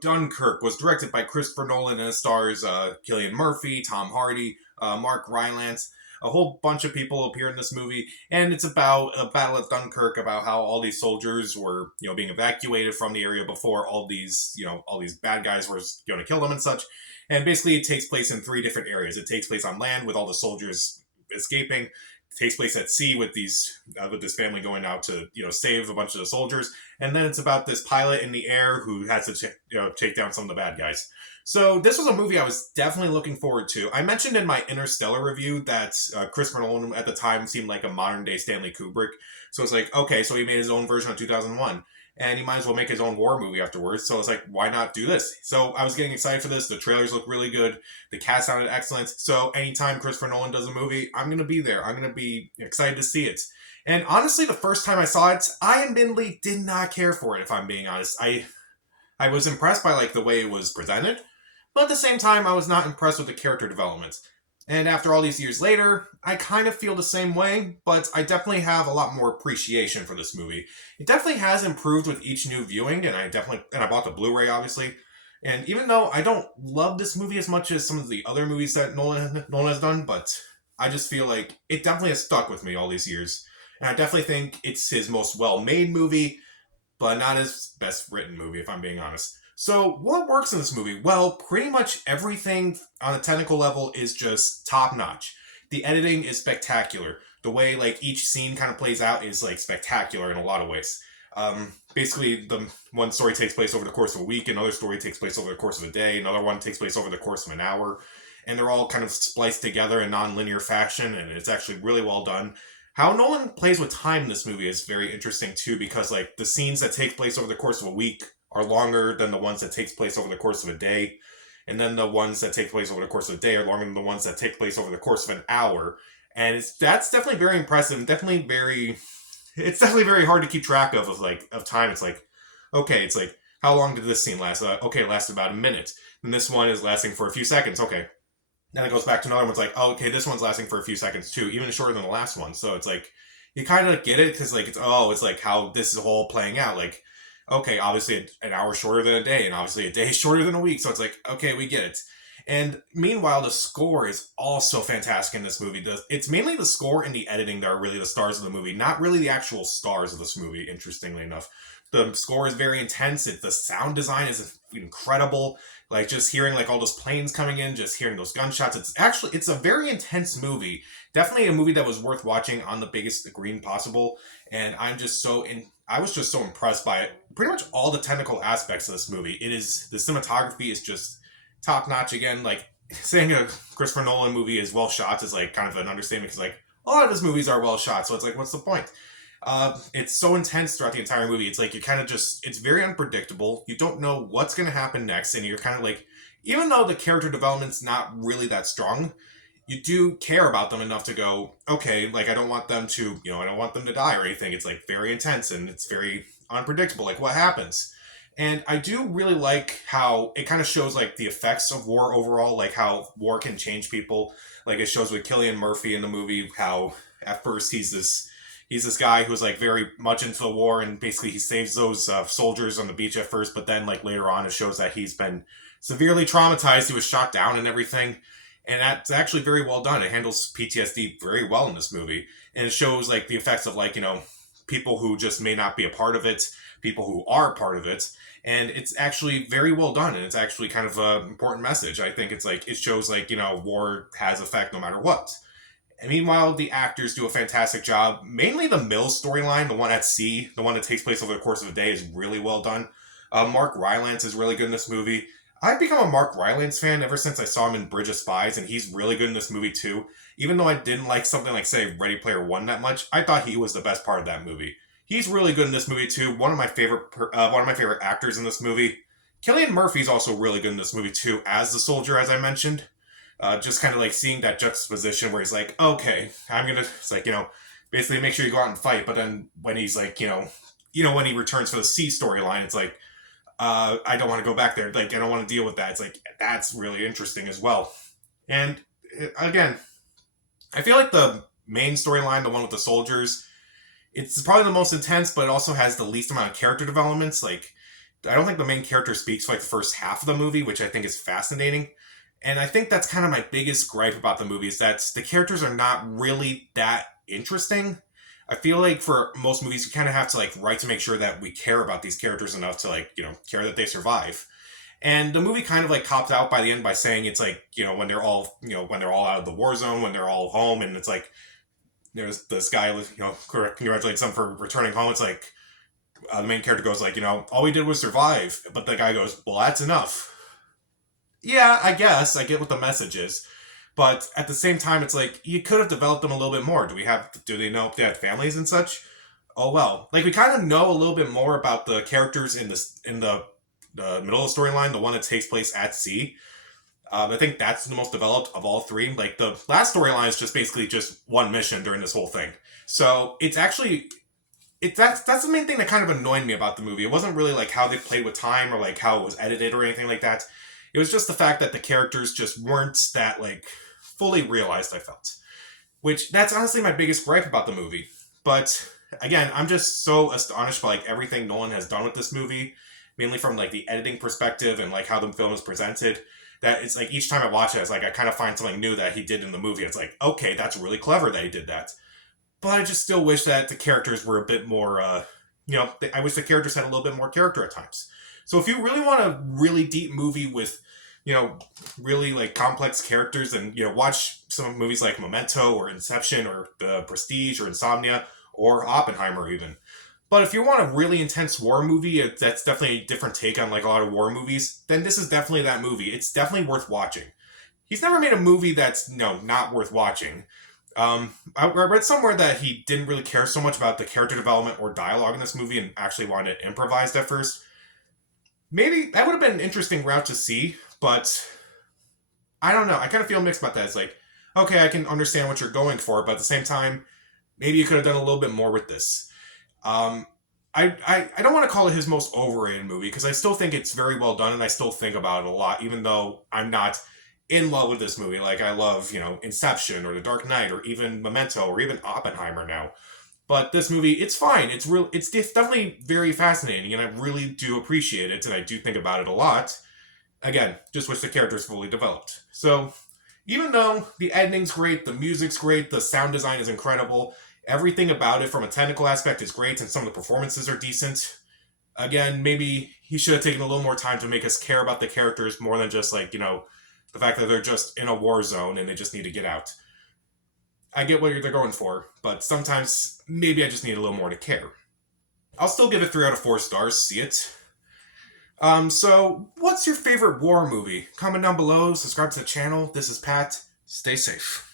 Dunkirk was directed by Christopher Nolan and it stars Cillian Murphy, Tom Hardy, Mark Rylance. A whole bunch of people appear in this movie, and it's about a battle at Dunkirk, about how all these soldiers were, being evacuated from the area before all these bad guys were going to kill them and such. And basically, it takes place in three different areas. It takes place on land with all the soldiers escaping. It takes place at sea with with this family going out to save a bunch of the soldiers, and then it's about this pilot in the air who has to take down some of the bad guys. So this was a movie I was definitely looking forward to. I mentioned in my Interstellar review that Christopher Nolan at the time seemed like a modern day Stanley Kubrick. So it's like, okay, so he made his own version of 2001. And he might as well make his own war movie afterwards. So it's like, why not do this? So I was getting excited for this. The trailers look really good. The cast sounded excellent. So anytime Christopher Nolan does a movie, I'm going to be there. I'm going to be excited to see it. And honestly, the first time I saw it, I admittedly did not care for it, if I'm being honest. I was impressed by the way it was presented, but at the same time, I was not impressed with the character development. And after all these years later, I kind of feel the same way, but I definitely have a lot more appreciation for this movie. It definitely has improved with each new viewing, and I bought the Blu-ray obviously. And even though I don't love this movie as much as some of the other movies that Nolan has done, but I just feel like it definitely has stuck with me all these years. And I definitely think it's his most well-made movie, but not his best written movie, if I'm being honest. So, what works in this movie? Well, pretty much everything on a technical level is just top notch. The editing is spectacular. The way each scene kind of plays out is spectacular in a lot of ways. Basically, the one story takes place over the course of a week, another story takes place over the course of a day, another one takes place over the course of an hour, and they're all kind of spliced together in non-linear fashion, and it's actually really well done. How Nolan plays with time in this movie is very interesting too, because the scenes that take place over the course of a week are longer than the ones that takes place over the course of a day, and then the ones that take place over the course of a day are longer than the ones that take place over the course of an hour. And that's definitely very impressive. And it's definitely very hard to keep track of time. It's okay, it's how long did this scene last? Okay, it lasted about a minute. And this one is lasting for a few seconds. Okay, then it goes back to another one. It's oh, okay, this one's lasting for a few seconds too, even shorter than the last one. So it's you kind of get it because it's how this is all playing out. Okay, obviously an hour shorter than a day, and obviously a day shorter than a week. So it's okay, we get it. And meanwhile, the score is also fantastic in this movie. It's mainly the score and the editing that are really the stars of the movie, not really the actual stars of this movie, interestingly enough. The score is very intense. The sound design is incredible. Just hearing all those planes coming in, just hearing those gunshots. It's a very intense movie. Definitely a movie that was worth watching on the biggest screen possible. And I was just so impressed by it. Pretty much all the technical aspects of this movie. The cinematography is just top notch again. Saying a Christopher Nolan movie is well shot is kind of an understatement, because a lot of his movies are well shot. So it's what's the point? It's so intense throughout the entire movie. It's you kind of it's very unpredictable. You don't know what's going to happen next, and you're kind of even though the character development's not really that strong, you do care about them enough to go, okay, I don't want them to, I don't want them to die or anything. It's very intense and it's very unpredictable, what happens. And I do really like how it kind of shows the effects of war overall, how war can change people. It shows with Cillian Murphy in the movie how at first he's this guy who's very much into the war, and basically he saves those soldiers on the beach at first, but then later on it shows that he's been severely traumatized. He was shot down and everything. And that's actually very well done. It handles PTSD very well in this movie. And it shows the effects of people who just may not be a part of it, people who are part of it. And it's actually very well done. And it's actually kind of an important message. I think it's it shows war has effect no matter what. And meanwhile, the actors do a fantastic job. Mainly the Mills storyline, the one at sea, the one that takes place over the course of a day, is really well done. Mark Rylance is really good in this movie. I've become a Mark Rylance fan ever since I saw him in Bridge of Spies, and he's really good in this movie too. Even though I didn't like something say, Ready Player One that much, I thought he was the best part of that movie. He's really good in this movie too. One of my favorite actors in this movie. Cillian Murphy's also really good in this movie too, as the soldier, as I mentioned. Just kind of seeing that juxtaposition where he's okay, I'm gonna, it's basically make sure you go out and fight. But then when he's when he returns for the sea storyline, it's I don't want to go back there. I don't want to deal with that. It's that's really interesting as well. And again, I feel the main storyline, the one with the soldiers, it's probably the most intense, but it also has the least amount of character developments. I don't think the main character speaks for like the first half of the movie, which I think is fascinating. And I think that's kind of my biggest gripe about the movie is that the characters are not really that interesting. I feel like for most movies, you kind of have to like write to make sure that we care about these characters enough to like care that they survive. And the movie kind of like copped out by the end by saying it's like when they're all when they're all out of the war zone, when they're all home, and it's like there's this guy congratulates them for returning home. It's like the main character goes like all we did was survive, but the guy goes, well, that's enough. Yeah, I guess I get what the message is, but at the same time, it's like you could have developed them a little bit more. Do they know if they had families and such? Oh well, like we kind of know a little bit more about the characters in the middle of the storyline, the one that takes place at sea. I think that's the most developed of all three. Like the last storyline is just basically just one mission during this whole thing. So it's actually that's the main thing that kind of annoyed me about the movie. It wasn't really like how they played with time or like how it was edited or anything like that. It was just the fact that the characters just weren't that like fully realized, I felt. Which that's honestly my biggest gripe about the movie. But again, I'm just so astonished by like everything Nolan has done with this movie, mainly from like the editing perspective and like how the film is presented. That it's like each time I watch it, it's like I kind of find something new that he did in the movie. It's like, okay, that's really clever that he did that. But I just still wish that the characters were a bit more, I wish the characters had a little bit more character at times. So if you really want a really deep movie with, really like complex characters, and watch some movies like Memento or Inception or The Prestige or Insomnia or Oppenheimer even. But if you want a really intense war movie, that's definitely a different take on like a lot of war movies, then this is definitely that movie. It's definitely worth watching. He's never made a movie that's not worth watching. I read somewhere that he didn't really care so much about the character development or dialogue in this movie and actually wanted it improvised at first. Maybe that would have been an interesting route to see, but I don't know. I kind of feel mixed about that. It's like, okay, I can understand what you're going for, but at the same time, maybe you could have done a little bit more with this. Um, I don't want to call it his most overrated movie because I still think it's very well done and I still think about it a lot, even though I'm not in love with this movie. Like I love, Inception or The Dark Knight or even Memento or even Oppenheimer now. But this movie, it's fine. It's definitely very fascinating, and I really do appreciate it, and I do think about it a lot. Again, just wish the characters fully developed. So, even though the editing's great, the music's great, the sound design is incredible, everything about it from a technical aspect is great, and some of the performances are decent. Again, maybe he should have taken a little more time to make us care about the characters more than just like, the fact that they're just in a war zone and they just need to get out. I get what they're going for, but sometimes maybe I just need a little more to care. I'll still give it 3 out of 4 stars, see it. So what's your favorite war movie? Comment down below, subscribe to the channel. This is Pat. Stay safe.